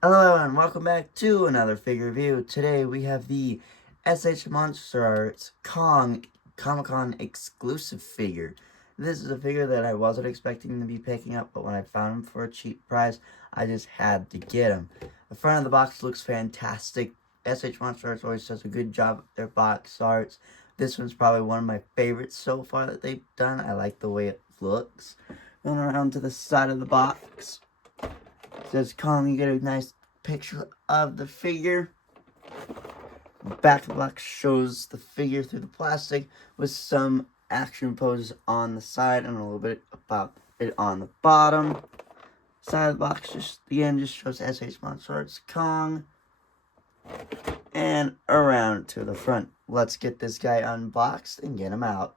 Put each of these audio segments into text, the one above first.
Hello and welcome back to another figure review. Today we have the Monsterarts Kong Comic-Con exclusive figure. This is a figure that I wasn't expecting to be picking up, but when I found him for a cheap price, I just had to get him. The front of the box looks fantastic. Monsterarts always does a good job with their box arts. This one's probably one of my favorites so far that they've done. I like the way it looks. Going around to the side of the box. It says Kong, you get a nice picture of the figure. The back of the box shows the figure through the plastic with some action poses on the side and a little bit about it on the bottom. Side of the box just shows Monsterarts Kong. And around to the front. Let's get this guy unboxed and get him out.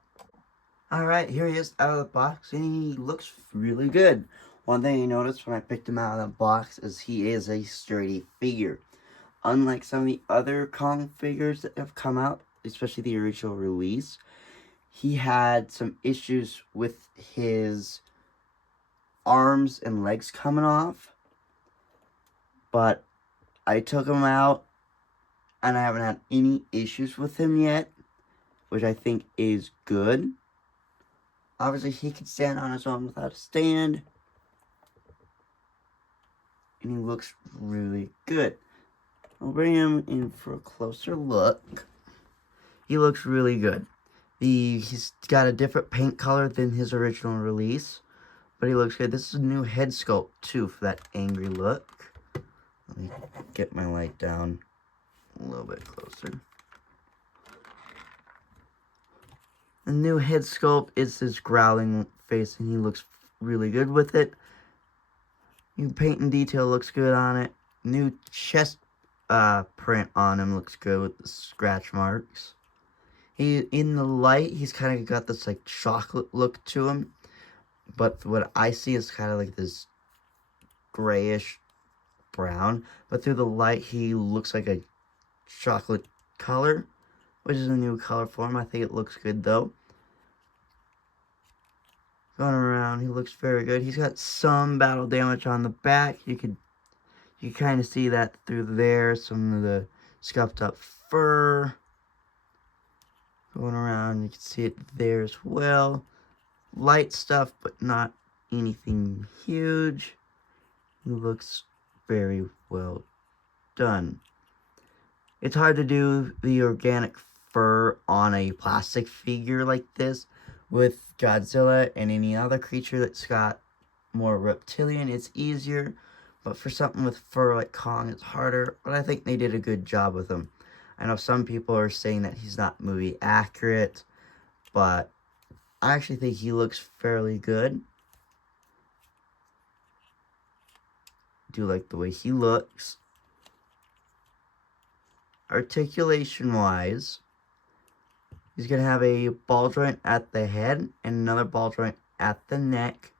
Alright, here he is out of the box and he looks really good. One thing you noticed when I picked him out of the box is he is a sturdy figure. Unlike some of the other Kong figures that have come out, especially the original release, he had some issues with his arms and legs coming off. But I took him out and I haven't had any issues with him yet, which I think is good. Obviously, he can stand on his own without a stand. And he looks really good. I'll bring him in for a closer look. He looks really good. He's got a different paint color than his original release, but he looks good. This is a new head sculpt, too, for that angry look. Let me get my light down a little bit closer. The new head sculpt is this growling face, and he looks really good with it. New paint and detail looks good on it. New chest print on him looks good with the scratch marks. In the light, he's kind of got this like chocolate look to him, but what I see is kind of like this grayish brown. But through the light, he looks like a chocolate color, which is a new color for him. I think it looks good though. Going around, he looks very good. He's got some battle damage on the back. You kind of see that through there. Some of the scuffed up fur. Going around, you can see it there as well. Light stuff, but not anything huge. He looks very well done. It's hard to do the organic fur on a plastic figure like this. With Godzilla and any other creature that's got more reptilian, it's easier. But for something with fur like Kong, it's harder. But I think they did a good job with him. I know some people are saying that he's not movie accurate, but I actually think he looks fairly good. Do like the way he looks. Articulation-wise, he's going to have a ball joint at the head and another ball joint at the neck.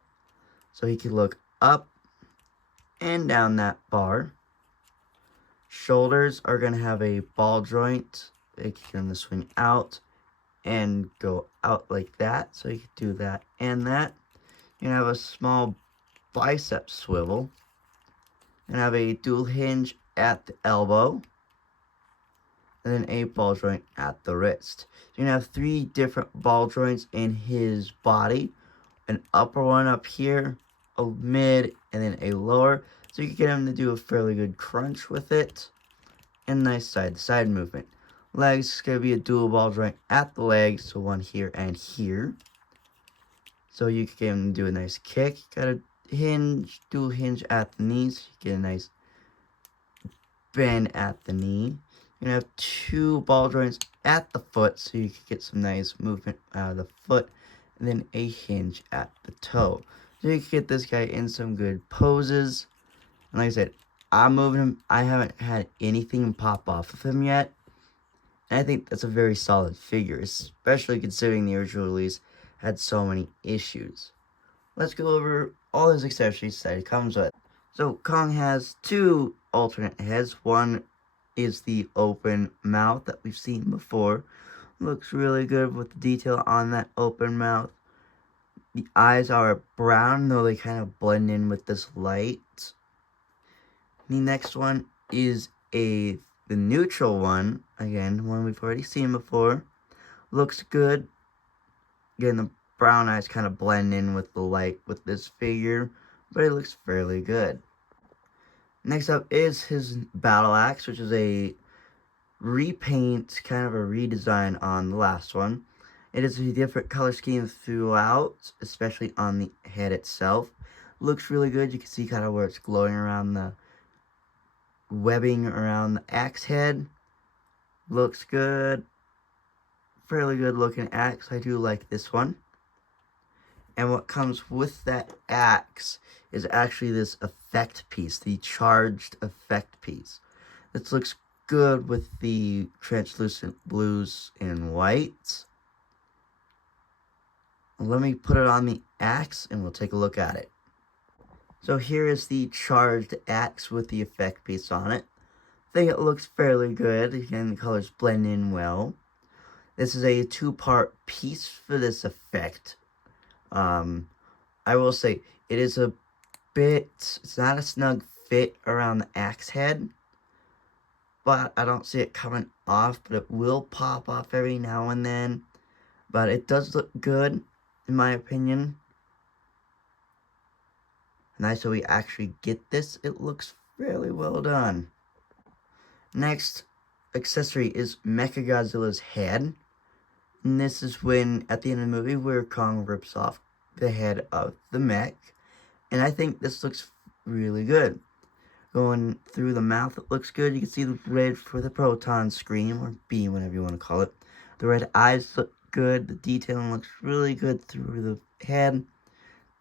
So he can look up and down that bar. Shoulders are going to have a ball joint. It can swing out and go out like that. So you can do that and that. You can have a small bicep swivel. And have a dual hinge at the elbow. And then a ball joint at the wrist. So you're going to have 3 different ball joints in his body. An upper one up here, a mid, and then a lower. So you can get him to do a fairly good crunch with it. And nice side-to-side movement. Legs is going to be a dual ball joint at the legs. So one here and here. So you can get him to do a nice kick. Got a hinge, dual hinge at the knees. You get a nice bend at the knee. You're going to have 2 ball joints at the foot, so you can get some nice movement out of the foot, and then a hinge at the toe. So you can get this guy in some good poses. And like I said, I'm moving him. I haven't had anything pop off of him yet. And I think that's a very solid figure, especially considering the original release had so many issues. Let's go over all his accessories that he comes with. So Kong has 2 alternate heads. One is the open mouth that we've seen before. Looks really good with the detail on that open mouth. The eyes are brown, though they kind of blend in with this light. The next one is the neutral one. Again, one we've already seen before. Looks good. Again, the brown eyes kind of blend in with the light with this figure, but it looks fairly good. Next up is his battle axe, which is a repaint, kind of a redesign on the last one. It is a different color scheme throughout, especially on the head itself. Looks really good. You can see kind of where it's glowing around the webbing around the axe head. Looks good. Fairly good looking axe. I do like this one. And what comes with that axe is actually this effect piece, the charged effect piece. This looks good with the translucent blues and whites. Let me put it on the axe and we'll take a look at it. So here is the charged axe with the effect piece on it. I think it looks fairly good. Again, the colors blend in well. This is a two-part piece for this effect. I will say, it is a bit, it's not a snug fit around the axe head, but I don't see it coming off, but it will pop off every now and then. But it does look good, in my opinion. Nice that we actually get this. It looks fairly well done. Next accessory is Mecha Godzilla's head. And this is when, at the end of the movie, where Kong rips off the head of the mech. And I think this looks really good. Going through the mouth, it looks good. You can see the red for the proton scream, or beam, whatever you want to call it. The red eyes look good. The detailing looks really good through the head.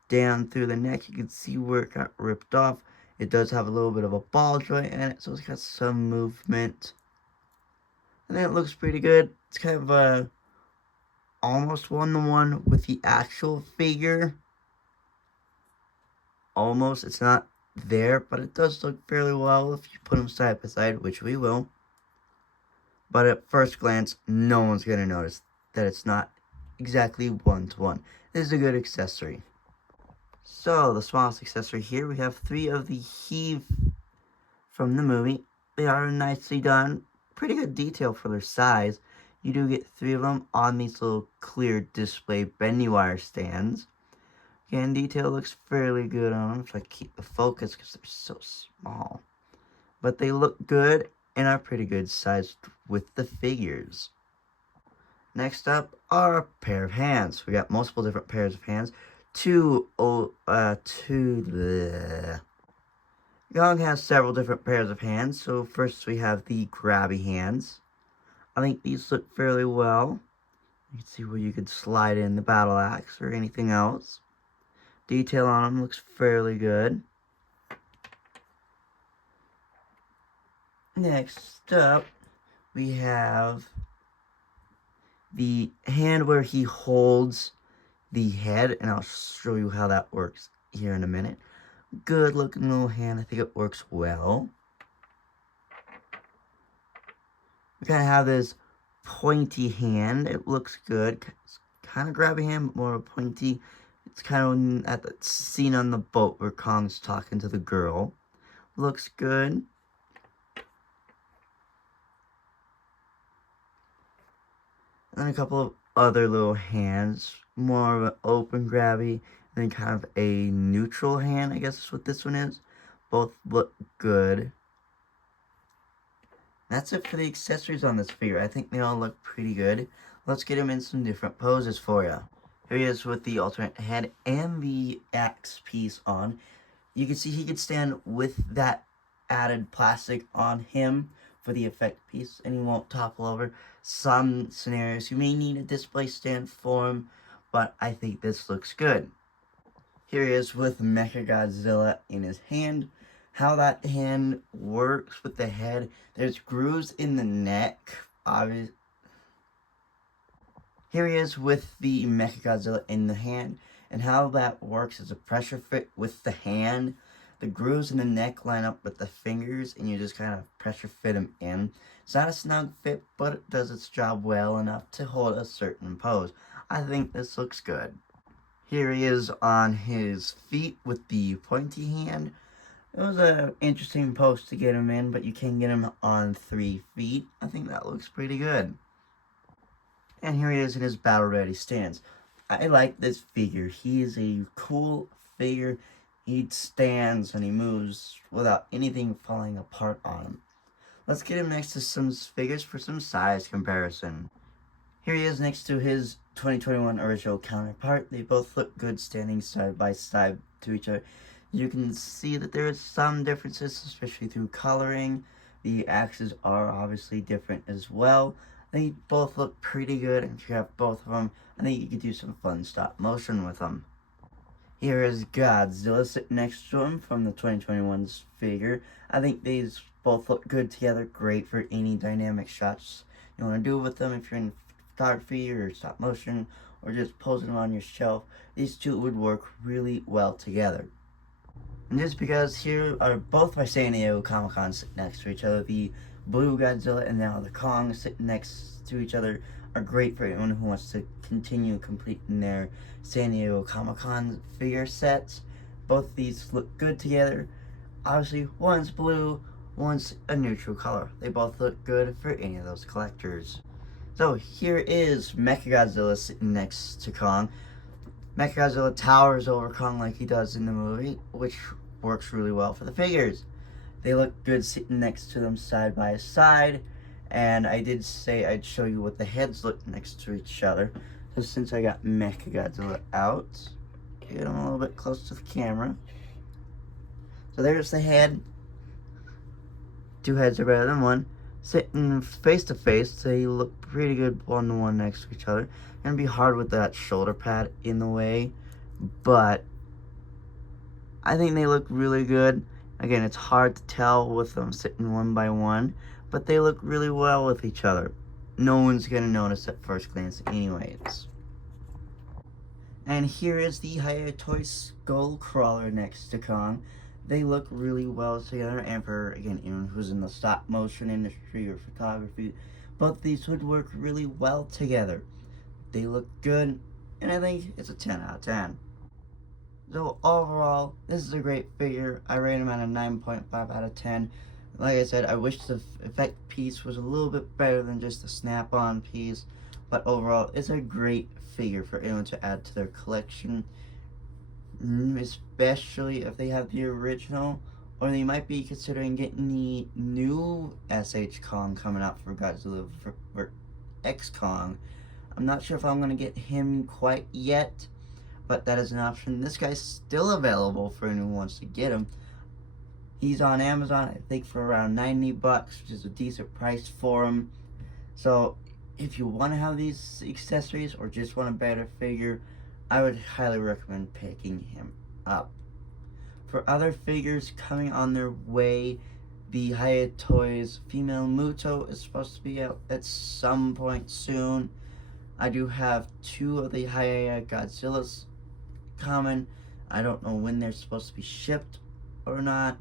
Down through the neck, you can see where it got ripped off. It does have a little bit of a ball joint in it, so it's got some movement. And then it looks pretty good. It's kind of a almost one-to-one with the actual figure. Almost. It's not there, but it does look fairly well if you put them side by side, which we will. But at first glance, no one's going to notice that it's not exactly one-to-one. This is a good accessory. So, the smallest accessory here, we have 3 of the Heave from the movie. They are nicely done. Pretty good detail for their size. You do get 3 of them on these little clear display bendy wire stands. Again, detail looks fairly good on them if I keep the focus because they're so small. But they look good and are pretty good sized with the figures. Next up are a pair of hands. We got multiple different pairs of hands. Kong has several different pairs of hands. So first we have the grabby hands. I think these look fairly well. You can see where you could slide in the battle axe or anything else. Detail on them looks fairly good. Next up, we have the hand where he holds the head, and I'll show you how that works here in a minute. Good looking little hand. I think it works well. We kind of have this pointy hand. It looks good. It's kind of grabby hand, but more of a pointy. It's kind of at the scene on the boat where Kong's talking to the girl. Looks good. And then a couple of other little hands. More of an open grabby. And then kind of a neutral hand, I guess is what this one is. Both look good. That's it for the accessories on this figure. I think they all look pretty good. Let's get him in some different poses for you. Here he is with the alternate head and the axe piece on. You can see he could stand with that added plastic on him for the effect piece, and he won't topple over. Some scenarios you may need a display stand for him, but I think this looks good. Here he is with Mecha Godzilla in his hand. How that hand works with the head, there's grooves in the neck, obviously. Here he is with the Mecha Godzilla in the hand, and how that works is a pressure fit with the hand. The grooves in the neck line up with the fingers, and you just kind of pressure fit them in. It's not a snug fit, but it does its job well enough to hold a certain pose. I think this looks good. Here he is on his feet with the pointy hand. It was an interesting post to get him in, but you can get him on 3 feet. I think that looks pretty good. And here he is in his battle ready stance. I like this figure. He is a cool figure. He stands and he moves without anything falling apart on him. Let's get him next to some figures for some size comparison. Here he is next to his 2021 original counterpart. They both look good standing side by side to each other. You can see that there are some differences, especially through coloring. The axes are obviously different as well. They both look pretty good, and if you have both of them, I think you could do some fun stop motion with them. Here is Godzilla sitting next to him from the 2021's figure. I think these both look good together, great for any dynamic shots you want to do with them. If you're in photography or stop motion or just posing them on your shelf, these two would work really well together. And just because here are both by San Diego Comic-Con sitting next to each other, the blue Godzilla and now the Kong sitting next to each other are great for anyone who wants to continue completing their San Diego Comic-Con figure sets. Both of these look good together. Obviously, one's blue, one's a neutral color. They both look good for any of those collectors. So here is Mecha Godzilla sitting next to Kong. Mecha Godzilla towers over Kong like he does in the movie, which works really well for the figures. They look good sitting next to them side by side, and I did say I'd show you what the heads look next to each other. So since I got Mecha Godzilla out, get him a little bit close to the camera. So there's the head. Two heads are better than one. Sitting face to face, they look pretty good one to one next to each other. Gonna be hard with that shoulder pad in the way, but I think they look really good. Again, it's hard to tell with them sitting one by one, but they look really well with each other. No one's gonna notice at first glance anyways. And here is the Toy Skull Crawler next to Kong. They look really well together, and for, again, anyone who's in the stop motion industry or photography, both these would work really well together. They look good, and I think it's a 10 out of 10. So overall, this is a great figure. I rate him at a 9.5 out of 10. Like I said, I wish the effect piece was a little bit better than just a snap-on piece, but overall, it's a great figure for anyone to add to their collection, especially if they have the original, or they might be considering getting the new SH Kong coming out for Godzilla for X Kong. I'm not sure if I'm going to get him quite yet, but that is an option. This guy's still available for anyone who wants to get him. He's on Amazon, I think, for around $90, which is a decent price for him. So if you want to have these accessories or just want a better figure, I would highly recommend picking him up. For other figures coming on their way, the Hiya Toys Female Muto is supposed to be out at some point soon. I do have 2 of the Hiya Godzillas coming. I don't know when they're supposed to be shipped or not.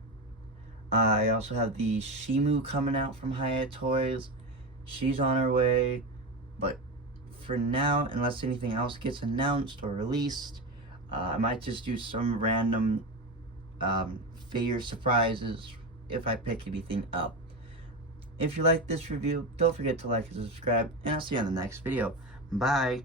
I also have the Shimu coming out from Hiya Toys. She's on her way, but for now, unless anything else gets announced or released, I might just do some random figure surprises if I pick anything up. If you like this review, don't forget to like and subscribe, and I'll see you on the next video. Bye!